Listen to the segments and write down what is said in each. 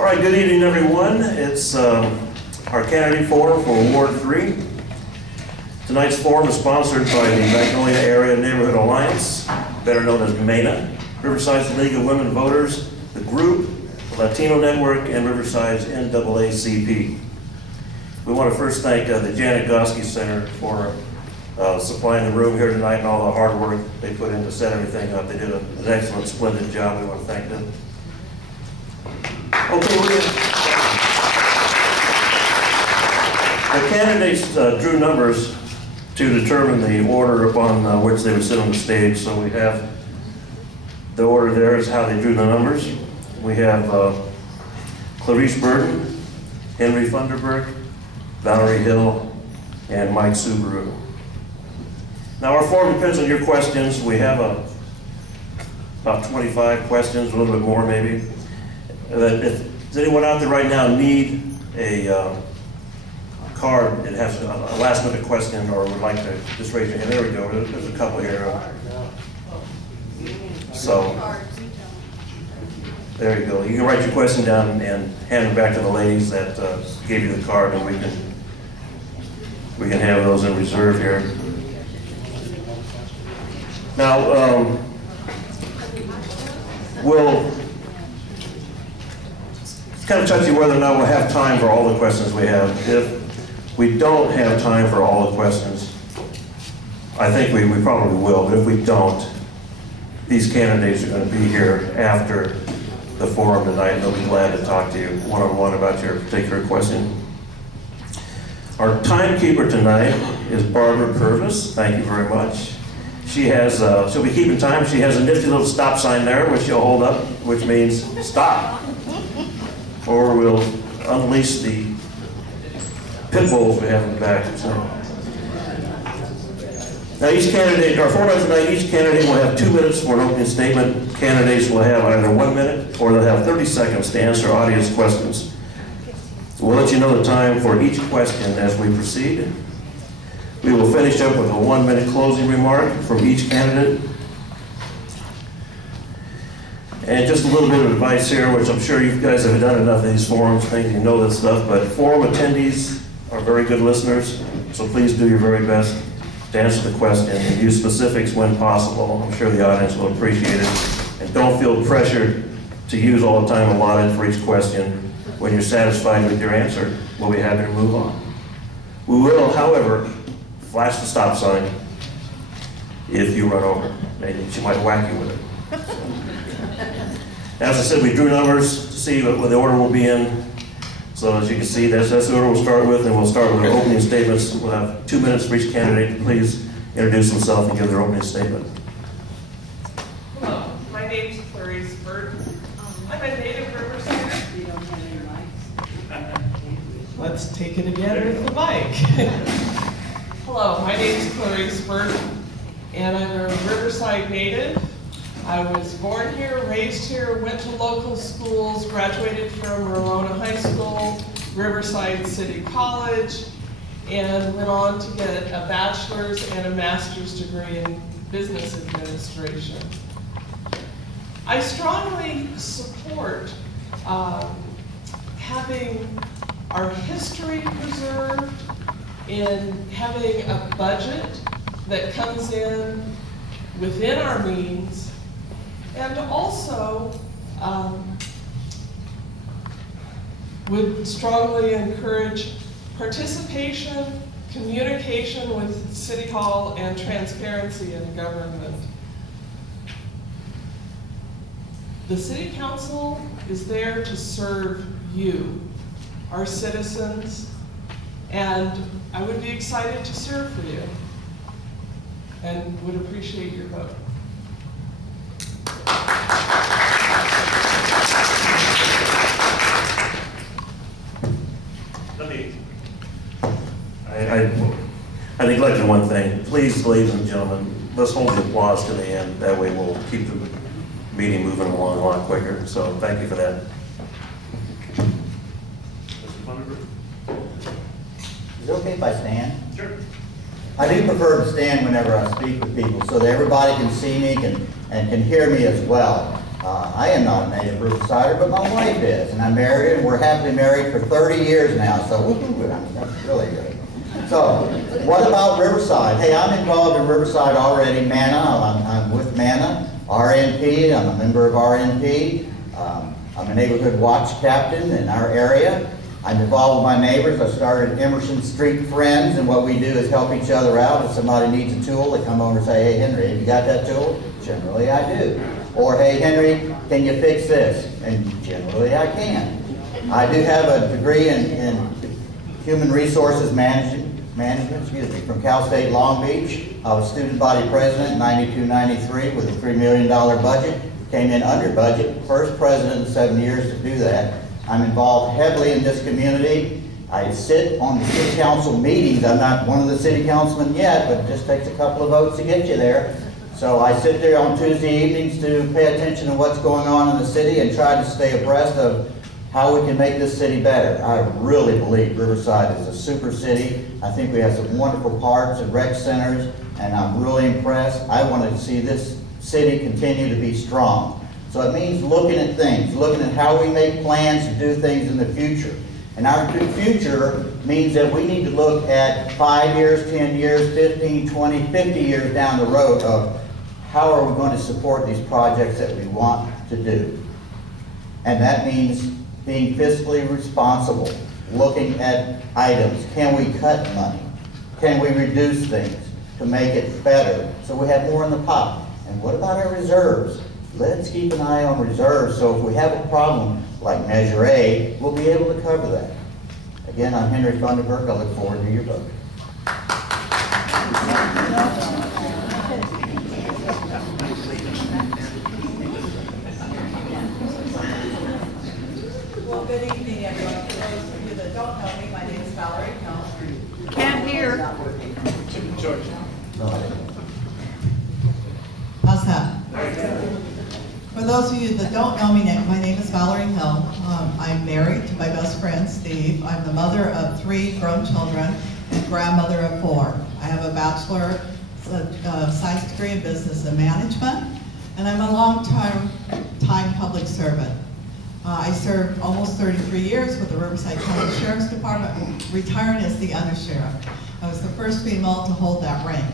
All right, good evening, everyone. It's our candidate forum for Ward 3. Tonight's forum is sponsored by the Magnolia Area Neighborhood Alliance, better known as MENA, Riverside's League of Women Voters, the Group, the Latino Network, and Riverside's NAACP. We want to first thank the Janet Goski Center for supplying the room here tonight and all the hard work they put in to set everything up. They did an excellent, splendid job. We want to thank them. Okay, the candidates drew numbers to determine the order upon which they would sit on the stage. So we have the order there is how they drew the numbers. We have Clarice Burden, Henry Funderburk, Valerie Hill, and Mike Soubirous. Now our forum depends on your questions. We have about 25 questions, a little bit more maybe. Does anyone out there right now need a card that has a last minute question or would like to just raise your hand? There we go. There's a couple here. So there you go. You can write your question down and hand it back to the ladies that gave you the card, and we can have those in reserve here. Now, it's kind of touchy whether or not we'll have time for all the questions we have. If we don't have time for all the questions, I think we probably will, but if we don't, these candidates are going to be here after the forum tonight, and they'll be glad to talk to you one-on-one about your particular question. Our timekeeper tonight is Barbara Purvis. Thank you very much. She'll be keeping time. She has a nifty little stop sign there, which she'll hold up, which means stop. Or we'll unleash the pit bulls we have in the back. So. Now each candidate, our format tonight, each candidate will have 2 minutes for an opening statement. Candidates will have either 1 minute or they'll have 30 seconds to answer audience questions. We'll let you know the time for each question as we proceed. We will finish up with a 1 minute closing remark from each candidate. And just a little bit of advice here, which I'm sure you guys have done enough of these forums, think you know this stuff, but forum attendees are very good listeners, so please do your very best to answer the question and use specifics when possible. I'm sure the audience will appreciate it. And don't feel pressured to use all the time allotted for each question. When you're satisfied with your answer, we'll be happy to move on. We will, however, flash the stop sign if you run over. Maybe she might whack you with it. As I said, we drew numbers to see what the order will be in. So as you can see, that's the order we'll start with, and we'll start with our opening statements. We'll have 2 minutes for each candidate to please introduce themselves and give their opening statement. Hello, my name is Clarice Burden. I'm a native Riverside. Let's take it again with the mic. Hello, my name is Clarice Burden, and I'm a Riverside native. I was born here, raised here, went to local schools, graduated from Ramona High School, Riverside City College, and went on to get a bachelor's and a master's degree in business administration. I strongly support having our history preserved, in having a budget that comes in within our means, and also would strongly encourage participation, communication with City Hall, and transparency in government. The City Council is there to serve you, our citizens, and I would be excited to serve for you and would appreciate your vote. I neglected one thing. Please, ladies and gentlemen, let's hold the applause to the end. That way we'll keep the meeting moving along a lot quicker. So thank you for that. Is it okay if I stand? Sure. I do prefer to stand whenever I speak with people so that everybody can see me and can hear me as well. I am not a native Riversider, but my wife is, and I'm married, and we're happily married for 30 years now, so woo-hoo, I mean, that's really good. So, what about Riverside? Hey, I'm involved in Riverside already, MANA, I'm with MANA, RNP, I'm a member of RNP, I'm a neighborhood watch captain in our area. I'm involved with my neighbors. I started Emerson Street Friends, and what we do is help each other out. If somebody needs a tool, they come over and say, hey, Henry, have you got that tool? Generally, I do. Or, hey, Henry, can you fix this? And generally, I can. I do have a degree in human resources management, from Cal State Long Beach. I was student body president in 92-93 with a $3 million budget. Came in under budget. First president in 7 years to do that. I'm involved heavily in this community. I sit on the city council meetings. I'm not one of the city councilmen yet, but it just takes a couple of votes to get you there. So I sit there on Tuesday evenings to pay attention to what's going on in the city and try to stay abreast of how we can make this city better. I really believe Riverside is a super city. I think we have some wonderful parks and rec centers, and I'm really impressed. I want to see this city continue to be strong. So it means looking at things, looking at how we make plans to do things in the future. And our future means that we need to look at 5 years, 10 years, 15, 20, 50 years down the road of how are we going to support these projects that we want to do. And that means being fiscally responsible, looking at items. Can we cut money? Can we reduce things to make it better so we have more in the pot? And what about our reserves? Let's keep an eye on reserves, so if we have a problem like Measure A, we'll be able to cover that. Again, I'm Henry Funderburk. I look forward to your vote. Well, good evening, everyone. For those of you that don't know me, my name is Valerie Hill. Can't hear. How's that? For those of you that don't know me, my name is Valerie Hill. I'm married to my best friend, Steve. I'm the mother of 3 grown children and grandmother of 4. I have a bachelor science degree in business and management, and I'm a long-time public servant. I served almost 33 years with the Riverside County Sheriff's Department, retiring as the undersheriff. I was the first female to hold that rank.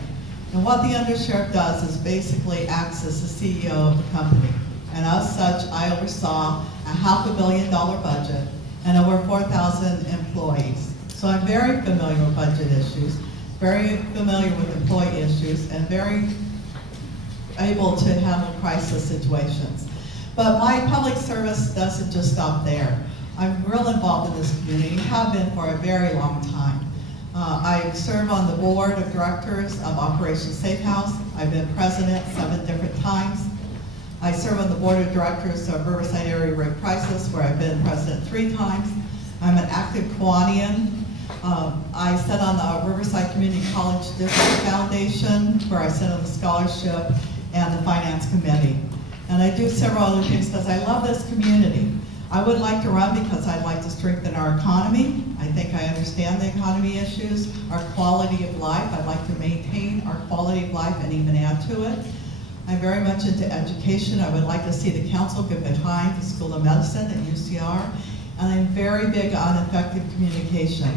And what the undersheriff does is basically acts as the CEO of the company. And as such, I oversaw a $500 million budget and over 4,000 employees. So I'm very familiar with budget issues, very familiar with employee issues, and very able to handle crisis situations. But my public service doesn't just stop there. I'm real involved in this community, have been for a very long time. I serve on the board of directors of Operation Safe House. I've been president 7 different times. I serve on the board of directors of Riverside Area Rape Crisis, where I've been president 3 times. I'm an active Kiwanian. I sit on the Riverside Community College District Foundation, where I sit on the scholarship and the finance committee. And I do several other things because I love this community. I would like to run because I'd like to strengthen our economy. I think I understand the economy issues, our quality of life. I'd like to maintain our quality of life and even add to it. I'm very much into education. I would like to see the council get behind the School of Medicine at UCR. And I'm very big on effective communication.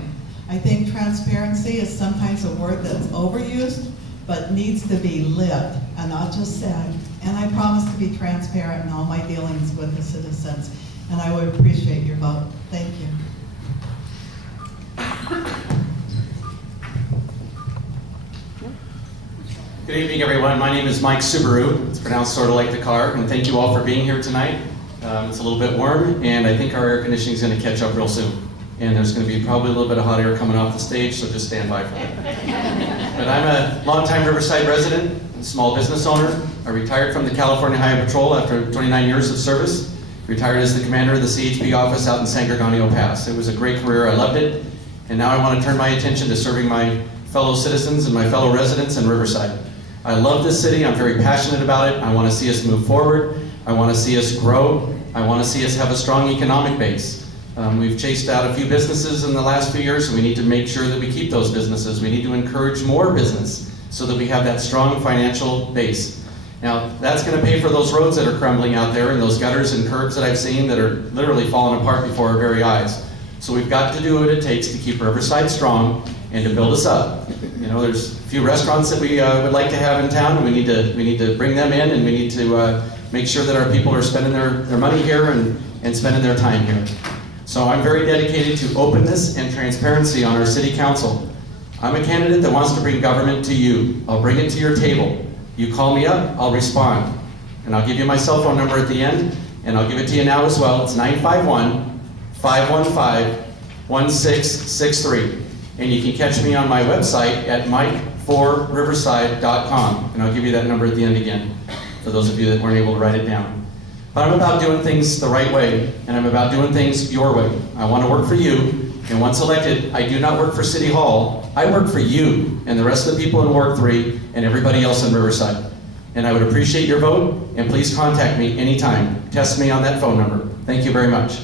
I think transparency is sometimes a word that's overused, but needs to be lived and not just said. And I promise to be transparent in all my dealings with the citizens. And I would appreciate your vote. Thank you. Good evening, everyone. My name is Mike Soubirous. It's pronounced sort of like the car. And thank you all for being here tonight. It's a little bit warm, and I think our air conditioning is going to catch up real soon. And there's going to be probably a little bit of hot air coming off the stage, so just stand by for it. But I'm a longtime Riverside resident, and small business owner. I retired from the California Highway Patrol after 29 years of service. Retired as the commander of the CHP office out in San Gorgonio Pass. It was a great career. I loved it. And now I want to turn my attention to serving my fellow citizens and my fellow residents in Riverside. I love this city. I'm very passionate about it. I want to see us move forward. I want to see us grow. I want to see us have a strong economic base. We've chased out a few businesses in the last few years, so we need to make sure that we keep those businesses. We need to encourage more business so that we have that strong financial base. Now, that's going to pay for those roads that are crumbling out there and those gutters and curbs that I've seen that are literally falling apart before our very eyes. So we've got to do what it takes to keep Riverside strong and to build us up. You know, there's a few restaurants that we would like to have in town, and we need to bring them in, and we need to make sure that our people are spending their money here and spending their time here. So I'm very dedicated to openness and transparency on our city council. I'm a candidate that wants to bring government to you. I'll bring it to your table. You call me up, I'll respond. And I'll give you my cell phone number at the end, and I'll give it to you now as well. It's 951-515-1663. And you can catch me on my website at mike4riverside.com. And I'll give you that number at the end again, for those of you that weren't able to write it down. But I'm about doing things the right way, and I'm about doing things your way. I want to work for you. And once elected, I do not work for City Hall. I work for you and the rest of the people in Ward 3 and everybody else in Riverside. And I would appreciate your vote, and please contact me anytime. Test me on that phone number. Thank you very much.